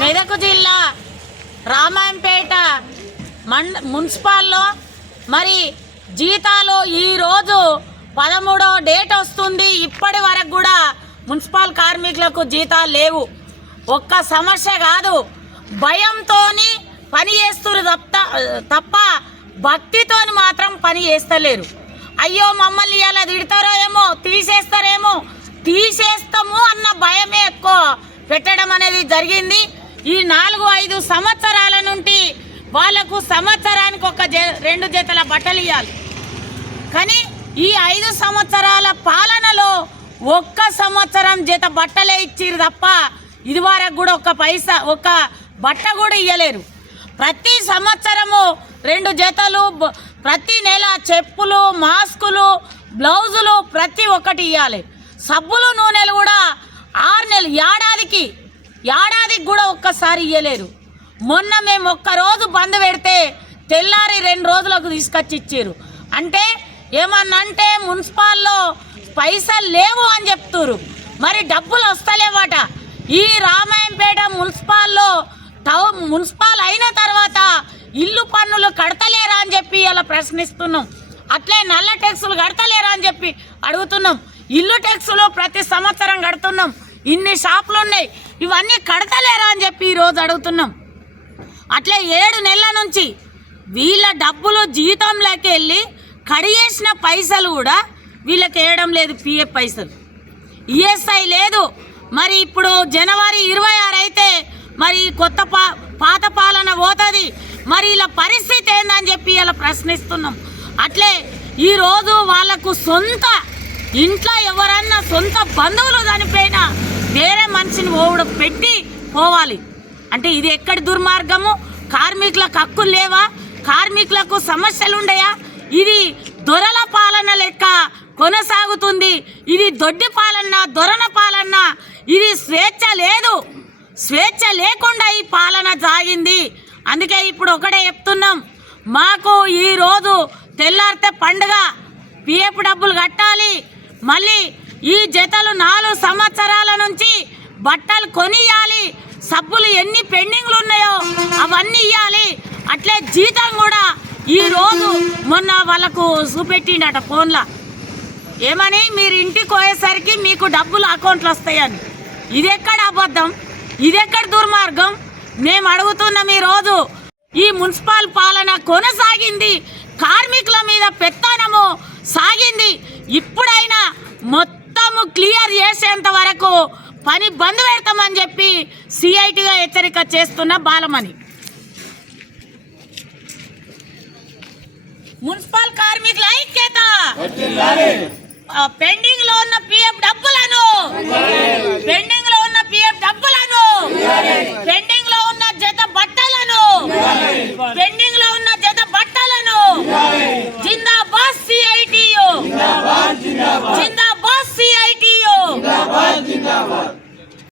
మెదక్ జిల్లా రామాయంపేట మున్సిపాల్లో మరి జీతాలు ఈరోజు 13వ డేట్ వస్తుంది. ఇప్పటి వరకు కూడా మున్సిపల్ కార్మికులకు జీతాలు లేవు. ఒక్క సమస్య కాదు, భయంతో పని చేస్తున్నారు తప్ప భక్తితోని మాత్రం పని చేస్తలేరు. అయ్యో మమ్మల్ని ఇలా తిడతారో ఏమో, తీసేస్తాము అన్న భయమే ఎక్కువ పెట్టడం అనేది జరిగింది. ఈ 4-5 సంవత్సరాల నుండి వాళ్లకు సంవత్సరానికి ఒక 2 జతల బట్టలు ఇవ్వాలి. కానీ ఈ 5 సంవత్సరాల పాలనలో ఒక్క సంవత్సరం జత బట్టలే ఇచ్చిరు తప్ప ఇదివరకు కూడా ఒక్క బట్ట కూడా ఇవ్వలేరు. ప్రతి సంవత్సరము 2 జతలు, ప్రతి నెల చెప్పులు, మాస్కులు, బ్లౌజులు ప్రతి ఒక్కటి ఇవ్వాలి. సబ్బులు, నూనెలు కూడా 6 నెలలు, ఏడాదికి కూడా ఒక్కసారి ఇవ్వలేరు. మొన్న మేము ఒక్కరోజు బంద్ పెడితే తెల్లారి 2 రోజులకు తీసుకొచ్చి ఇచ్చారు. అంటే ఏమన్నంటే మున్సిపాల్లో పైసలు లేవు అని చెప్తున్నారు, మరి డబ్బులు వస్తలేవట. ఈ రామాయంపేట మున్సిపాల్ అయిన తర్వాత ఇల్లు పన్నులు కడతలేరా అని చెప్పి ఇలా ప్రశ్నిస్తున్నాం. అట్లే నల్ల ట్యాక్సులు కడతలేరా అని చెప్పి అడుగుతున్నాం. ఇల్లు ట్యాక్సులు ప్రతి సంవత్సరం కడుతున్నాం. ఇన్ని షాపులు ఉన్నాయి, ఇవన్నీ కడతలేరా అని చెప్పి ఈరోజు అడుగుతున్నాం. అట్లే 7 నెలల నుంచి వీళ్ళ డబ్బులు జీతంలోకి వెళ్ళి కడిగేసిన పైసలు కూడా వీళ్ళకి వేయడం లేదు. పిఎఫ్ పైసలు, ఈఎస్ఐ లేదు. మరి ఇప్పుడు జనవరి 26 అయితే మరి కొత్త పాత పాలన పోతుంది. మరి ఇలా పరిస్థితి ఏందని చెప్పి ఇలా ప్రశ్నిస్తున్నాం. అట్లే ఈరోజు వాళ్ళకు సొంత ఇంట్లో ఎవరన్నా సొంత బంధువులు చనిపోయినా వేరే మనిషిని పెట్టి పోవాలి అంటే ఇది ఎక్కడి దుర్మార్గము? కార్మికులకు హక్కులు లేవా? కార్మికులకు సమస్యలు ఉండయా? ఇది దొరల పాలన లెక్క కొనసాగుతుంది. ఇది దొడ్డి పాలన, దొరల పాలన. ఇది స్వేచ్ఛ లేదు, స్వేచ్ఛ లేకుండా ఈ పాలన సాగింది. అందుకే ఇప్పుడు ఒకటే చెప్తున్నాం, మాకు ఈరోజు తెల్లారితే పండుగ, పిఎఫ్ డబ్బులు కట్టాలి. మళ్ళీ ఈ జతలు 4 సంవత్సరాల నుంచి బట్టలు కొనియాలి. సబ్బులు ఎన్ని పెండింగ్లు ఉన్నాయో అవన్నీ ఇవ్వాలి. అట్లే జీతం కూడా ఈరోజు మొన్న వాళ్ళకు చూపెట్టిండట ఫోన్లో, ఏమని మీరు ఇంటికి పోయేసరికి మీకు డబ్బులు అకౌంట్లో వస్తాయని. ఇది ఎక్కడ అబద్ధం? ఇది ఎక్కడ దుర్మార్గం? మేము అడుగుతున్నాం. ఈరోజు ఈ మున్సిపల్ పాలన కొనసాగింది, కార్మికుల మీద పెత్తనము సాగింది. ఇప్పుడైనా మొత్తము క్లియర్ చేసేంత వరకు పని బంద్ పెడతామని చెప్పి సిఐటిగా హెచ్చరిక చేస్తున్న బాలమణి. మున్సిపల్ కార్మికుల ఐక్యత, పెండింగ్ లో ఉన్న పిఎఫ్ డబ్బులను